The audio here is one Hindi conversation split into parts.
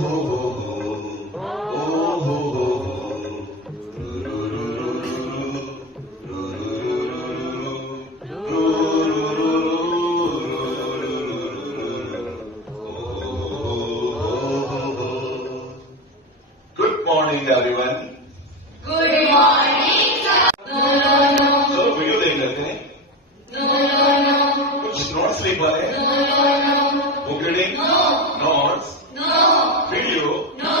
Good morning, everyone. Good morning, sir. No. चलो वीडियो देख लेते हैं. No. कुछ नोट्स लिख वाले. No. Book reading. Notes. No. Video. No.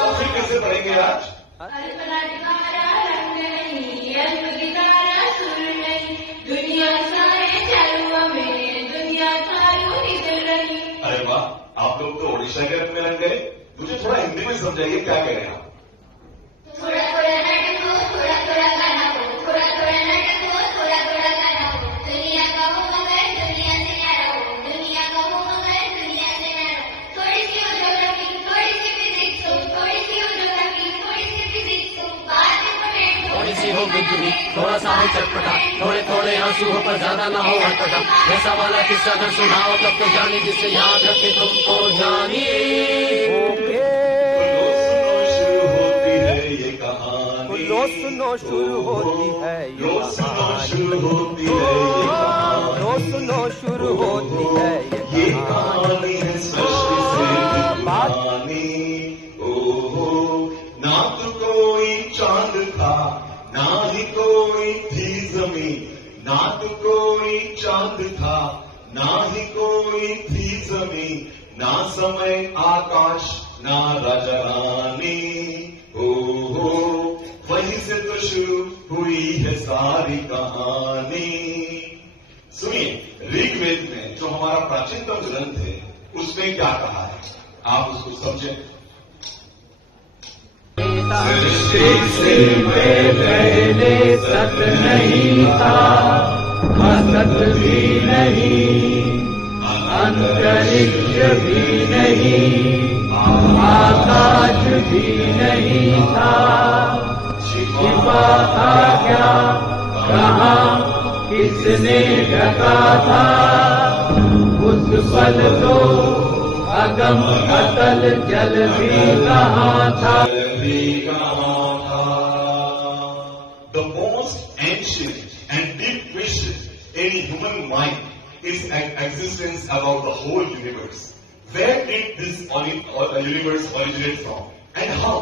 और फिर कैसे पढ़ेंगे आज? अल्पनाटिकारा रंग नहीं, अल्पगीतारा सुर नहीं, दुनिया सारे चालुआ में, दुनिया चालू निकल रही. अरे वाह, आप लोग तो ओडिशा के रंग में रंग गए. मुझे थोड़ा हिंदी में समझाइए क्या कह रहे हैं आप. थोड़ा थोड़ा नाटक हो, थोड़ा थोड़ा गाना हो, थोड़ा थोड़ा नाटक हो, थोड़ा थोड़ा गाना हो. दुनिया का हो मगर दुनिया से न्यारा हो, दुनिया का हो मगर दुनिया से न्यारा हो. थोड़ी सी हो ज्योग्राफी, थोड़ी सी फिजिक्स हो, थोड़ी सी हो ज्योग्राफी, थोड़ी सी फिजिक्स हो, बात इंपॉर्टेंट हो. थोड़ी सी हो बिजली, थोड़ा सा हो चटपटा, थोड़े थोड़े आंसू हो पर ज्यादा ना हो अटपटा. ऐसा वाला किस्सा अगर सुनाओ तब तो जानी, जिससे याद रखे तुमको जानी. रोज सुनो शुरू होती है ये रोज सुनो कहानी. शुरू होती है ये कहानी. रोज सुनो शुरू होती है ये ये कहानी है सृष्टि से कहानी. ओहो, ना तो कोई चांद था, ना ही कोई थी जमीन. ना तो कोई चांद था, ना ही कोई थी जमीन. ना समय आकाश, ना राजा रानी. ओहो, वहीं से तो शुरू हुई है सारी कहानी. सुनिए, ऋग्वेद में जो हमारा प्राचीनतम ग्रंथ है उसमें क्या कहा है, आप उसको समझें. सृष्टि से पहले सत नहीं था, असत भी नहीं, अंतरिक्ष भी नहीं, आकाश भी नहीं था. छिपा था क्या, कहाँ, किसने ढका था. उस पल तो अगम अतल जल भी कहाँ था. The most ancient and deep question in human mind is existence about the whole universe. Where did this universe originate from and how?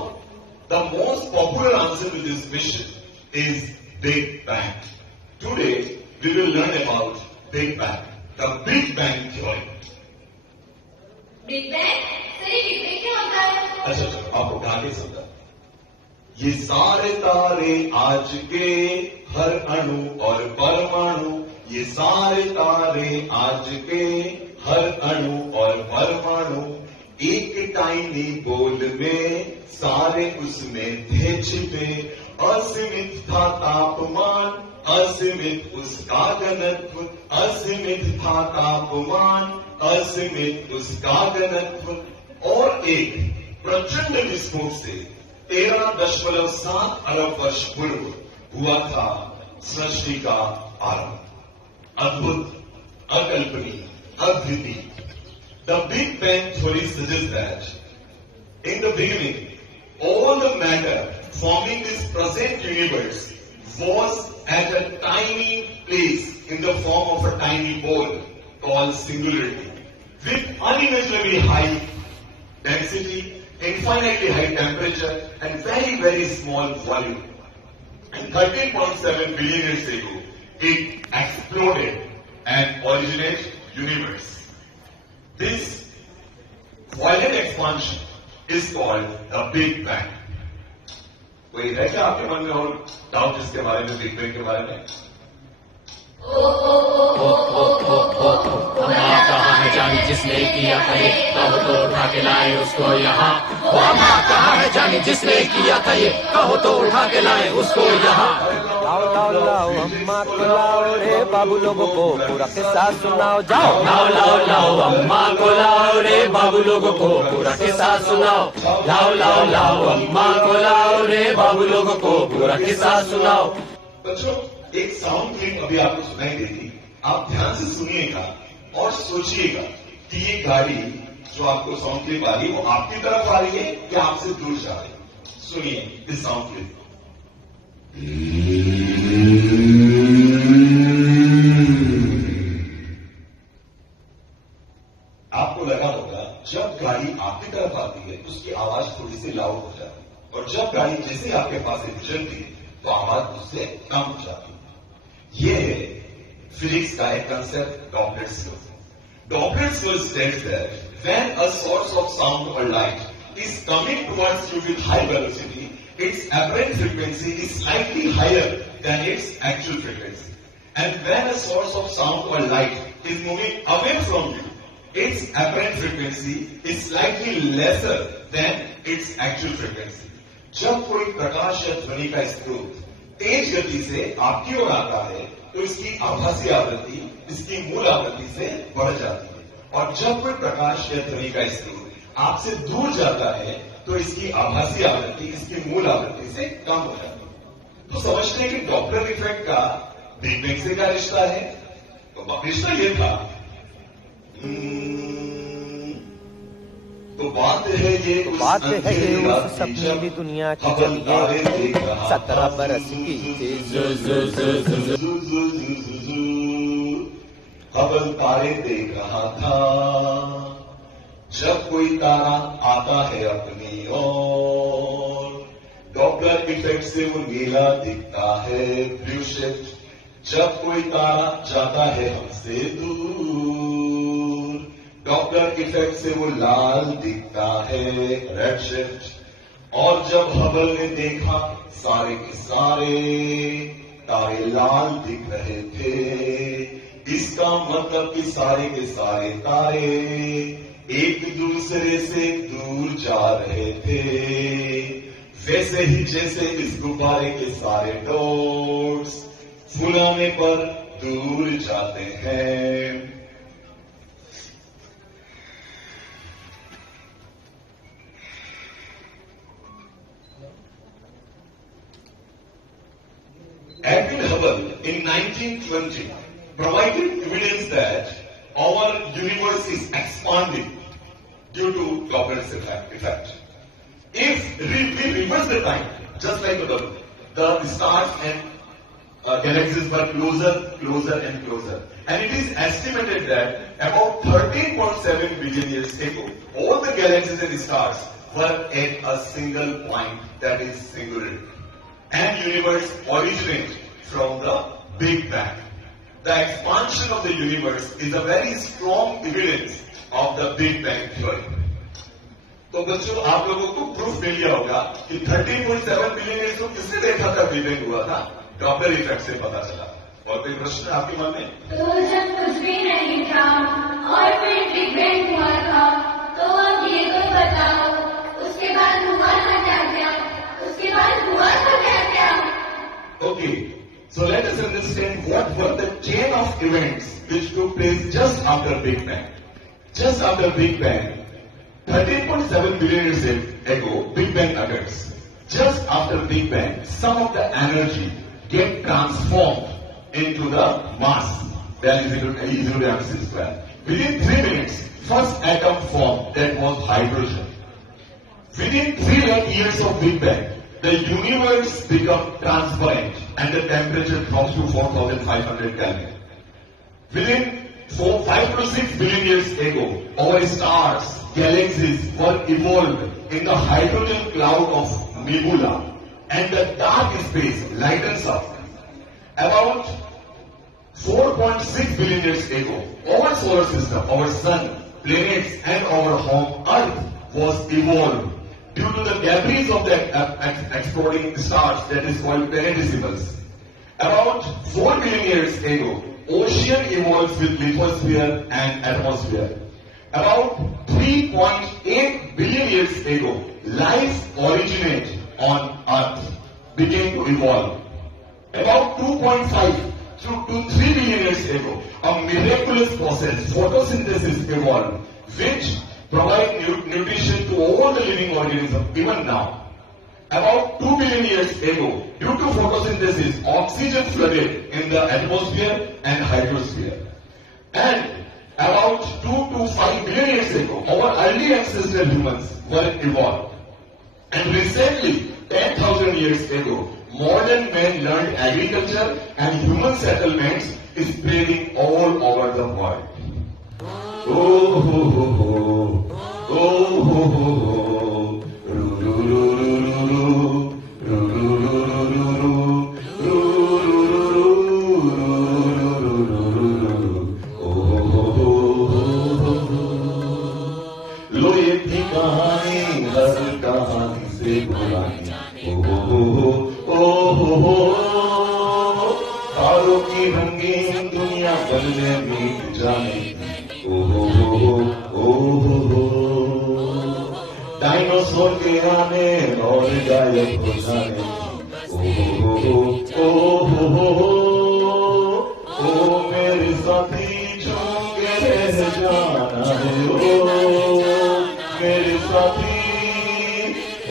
The most popular answer to this question is Big Bang. Today we will learn about Big Bang, the Big Bang theory. Big bang? Sir ये बिग बैंग क्या होता है? अच्छा, आपको ध्यान समझा. ये सारे तारे आज के हर अणु और परमाणु. ये सारे तारे आज के हर अणु और परमाणु एक टाइनी बोल में, सारे उसमें थे छिपे. असीमित था तापमान, असीमित उसका घनत्व. असीमित था तापमान, असीमित उसका घनत्व. और एक प्रचंड विस्फोट से 13.7 अरब वर्ष पूर्व हुआ था सृष्टि का आरंभ. अद्भुत, अकल्पनीय, अद्वितीय. The Big Bang theory suggests that in the beginning, all the matter forming this present universe was at a tiny place in the form of a tiny ball called singularity, with unimaginably high density, infinitely high temperature, and very, very small volume. And 13.7 billion years ago, it exploded and originated universe. This violent expansion is called the Big Bang. कोई है क्या आपके मन में और डाउट इसके बारे में, बिग बैंग के बारे में? अम्मा कहाँ है जानी जिसने किया था ये, कहो तो उठा के लाए उसको यहाँ. अम्मा कहाँ है जानी जिसने किया था ये, कहो तो उठा के लाए उसको यहाँ. लाओ लाओ लाओ अम्मा को लाओ रे बाबू लोगों को पूरा किस्सा सुनाओ. जाओ लाओ लाओ लाओ अम्मा को लाओ रे बाबू लोगों को पूरा किस्सा सुनाओ. लाओ लाओ लाओ अम्मा को लाओ रे बाबू लोगों को पूरा किस्सा सुनाओ. बच्चों, एक साउंड क्लिप अभी आपको सुनाई देगी. आप ध्यान से सुनिएगा और सोचिएगा कि ये गाड़ी जो आपको साउंड क्लिप आ रही है वो आपकी तरफ आ रही है या आपसे दूर जा रही है? सुनिए इस साउंड क्लिप को। आपको लगा होगा जब गाड़ी आपकी तरफ आती है तो उसकी आवाज थोड़ी सी लाउड हो जाती है, और जब गाड़ी जैसे ही आपके पास से गुजरती है तो आवाज उससे कम हो जाती है। ये है फिजिक्स का एक concept, Doppler's law. Doppler's law states that when a source of sound or light is coming towards you with high velocity, its apparent frequency is slightly higher than its actual frequency. And when a source of sound or light is moving away from you, its apparent frequency is slightly lesser than its actual frequency. जब कोई प्रकाश या ध्वनि का स्रोत तेज गति से आपकी ओर आता है तो इसकी आभासी आवृत्ति इसकी मूल आवृत्ति से बढ़ जाती है, और जब कोई प्रकाश या ध्वनि का स्रोत आपसे दूर जाता है तो इसकी आभासी आवृत्ति इसकी मूल आवृत्ति से कम हो जाती है। तो समझते हैं कि डॉपलर इफेक्ट का बिग बैंग से क्या रिश्ता है? तो रिश्ता ये था, तो बात है ये उस सपनीली दुनिया की जब ये 17 बरस की थी। हबल तारे देख रहा था, जब कोई तारा आता है अपनी ओर, डॉपलर इफेक्ट से वो नीला दिखता है ब्लू शिफ्ट। जब कोई तारा जाता है हमसे दूर, डॉपलर इफेक्ट से वो लाल दिखता है रेड शिफ्ट। और जब हबल ने देखा सारे के सारे तारे लाल दिख रहे थे, इसका मतलब कि सारे के सारे तारे एक दूसरे से दूर जा रहे थे, वैसे ही जैसे इस गुब्बारे के सारे डॉट्स फुलाने पर दूर जाते हैं। Edwin Hubble in 1920 provided evidence that our universe is expanding due to Doppler's effect. If we reverse the time, just like the stars and galaxies were closer and closer, and it is estimated that about 13.7 billion years ago, all the galaxies and stars were at a single point, that is singularity, and universe originated from the Big Bang. The expansion of the universe is a very strong evidence of the Big Bang theory. तो बच्चों आप लोगों को प्रूफ मिल गया होगा कि 13.7 बिलियन ईयर्स को किसने देखा था बिग बैंग हुआ था? डॉपलर इफेक्ट से पता चला। और कोई प्रश्न है आपके मन में? तो जब कुछ भी नहीं था और फिर बिग बैंग हुआ था, तो अब ये तो बताओ उसके बाद हुआ था क्या? उसके बाद हुआ था क्या? Okay, so let us understand what were the chain of events which took place just after Big Bang. Just after Big Bang, 13.7 billion years ago, Big Bang occurs. Just after Big Bang, some of the energy get transformed into the mass, that is equal to mc square. Within 3 minutes, first atom formed, that was hydrogen. Within 3 lakh years of Big Bang, the universe becomes transparent and the temperature drops to 4,500 Kelvin. Within 5 to 6 billion years ago, our stars, galaxies were evolved in the hydrogen cloud of nebula, and the dark space lightens up. About 4.6 billion years ago, our solar system, our sun, planets and our home Earth was evolved due to the debris of the exploding stars, that is called planetesimals. About 4 billion years ago, ocean evolves with lithosphere and atmosphere. About 3.8 billion years ago, life originated on Earth, began to evolve. About 2.5 to 3 billion years ago, a miraculous process, photosynthesis, evolved, which provide nutrition to all the living organisms even now. About 2 billion years ago, due to photosynthesis, oxygen flooded in the atmosphere and hydrosphere. And about 2 to 5 billion years ago, our early ancestral humans were evolved. And recently, 10,000 years ago, modern men learned agriculture and human settlements is spreading all over the world. Oh, ho, ho, ho. Oh, ho, ho, ho. Ru, ru, ru, ru, ru, ru. Ru, ru, ru, ru, ru, ru. Ru, ru, ru, ru, ru, ru, ru, ru. Oh, ho, ho, ho, ho. लो ये थी कहानी, हर कहानी से पुरानी. ओ हो तारों की रंगीन दुनिया बनने बीत जाने. ओ हो डायनासोर के आने और गायब हो जाने. ओ मेरे साथी झूम के रह जाना है. ओ मेरे साथी,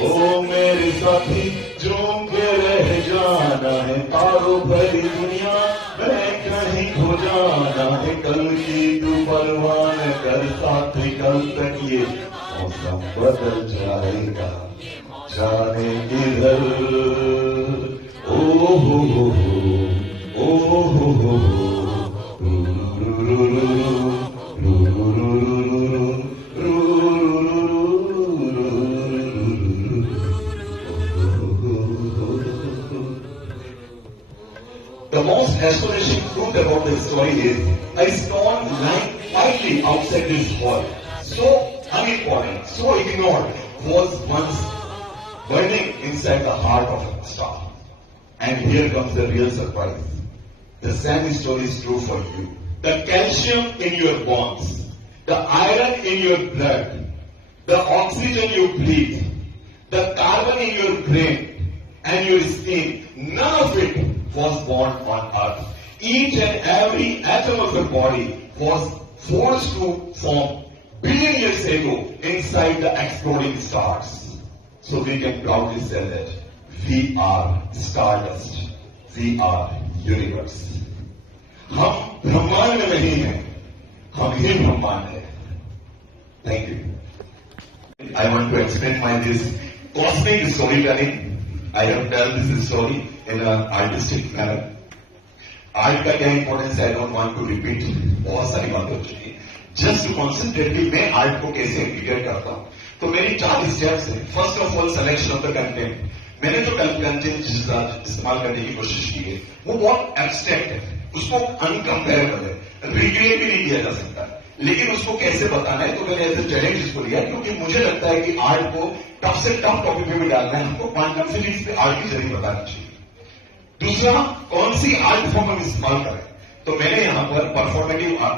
ओ मेरे साथी झूम के रह जाना है. तारों भरी दुनिया में कहीं खो जाना है. कल की तू परवाह न कर साथी, कल तक ये मौसम बदल जाएगा. जाने किधर. ओ हो ओ हो The most astonishing truth about the story is a stone lying quietly outside this hall, so unimportant, so ignored, was once burning inside the heart of a star. And here comes the real surprise. The same story is true for you. The calcium in your bones, the iron in your blood, the oxygen you breathe, the carbon in your brain and your skin, none of it was born on earth. Each and every atom of your body was forced to form billion years ago inside the exploding stars. So we can proudly say that we are stardust. We are universe. हम ब्रह्मांड में नहीं हैं, हम ही ब्रह्मांड हैं. Thank you. I want to explain my this cosmic storytelling. I have told this story in an artistic manner. Art का क्या इंपॉर्टेंस है, I don't want to repeat. बहुत सारी बातें हो चुकी. जस्ट टू कॉन्सेंट्रेट कि मैं आर्ट को कैसे इंटीग्रेट करता हूं. तो मेरी 4 स्टेप्स है. First of all selection of the content. मैंने जो कंटेंट इस्तेमाल करने की कोशिश की है वो बहुत एब्स्ट्रैक्ट है, उसको अनकंपेरेबल है, रिक्रिएट भी नहीं किया जा सकता. लेकिन उसको कैसे बताना है, तो मैंने ऐसे चैलेंज इसको लिया क्योंकि मुझे लगता है कि आर्ट को टफ से टफ टॉपिक में भी डालना है. हमको क्वांटम फिजिक्स पे आर्ट की जरिए बताना चाहिए. दूसरा, कौन सी आर्ट फॉर्म हम इस्तेमाल करें. तो मैंने यहां पर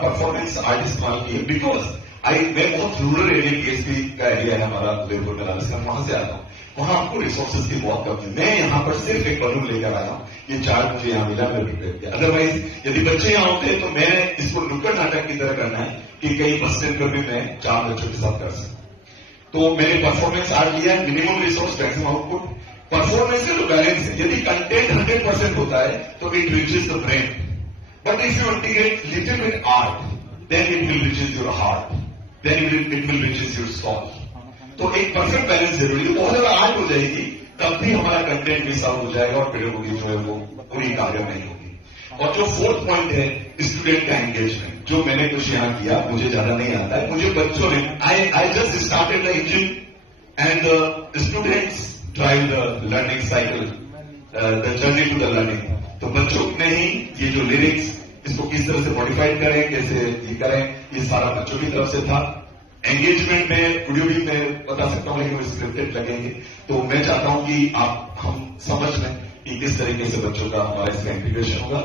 परफॉर्मेंस आर्ट इस्तेमाल की है. बिकॉज मैं बहुत रूरल एरिया केएसपी का एरिया है हमारा, लेवपुर में राजस्थान, वहां से आता हूं. वहां आपको रिसोर्सेज की बहुत कमी है. मैं यहां पर सिर्फ एक बलून लेकर आया हूं. ये चार्ट मुझे यहां मिला, मैं प्रिपेयर किया. अदरवाइज यदि बच्चे यहां होते तो मैं इसको नुक्कड़ नाटक की तरह करना है कि कई बस स्टैंड पर भी मैं 4 बच्चों के साथ कर सकूं. तो मैंने परफॉर्मेंस आर्ट लिया है. Minimum resource maximum output. Performance से तो बैलेंस है. यदि कंटेंट 100% होता है तो it reaches the brain. But if you integrate little with art, then it will reaches your heart, then it will reaches your soul. तो एक परफेक्ट बैलेंस जरूरी है. बहुत ज्यादा आर्ट हो जाएगी तब भी हमारा कंटेंट मिस आउट हो जाएगा और पेडागोजी जो है वो पूरी कार्य नहीं होगी. और जो 4th पॉइंट है स्टूडेंट का एंगेजमेंट, जो मैंने कुछ यहां किया, मुझे ज्यादा नहीं आता है. मुझे बच्चों ने I just started the engine and the students drive the learning cycle, the journey to the learning. तो बच्चों ने ही ये जो लिरिक्स, इसको किस तरह से मॉडिफाइड करें, कैसे ये करें, ये सारा बच्चों की तरफ से था. एंगेजमेंट में वीडियो भी मैं बता सकता हूं लेकिन वो स्क्रिप्टेड लगेंगे. तो मैं चाहता हूं कि हम समझ लें कि किस तरीके से बच्चों का हमारा इसका इंटीग्रेशन होगा.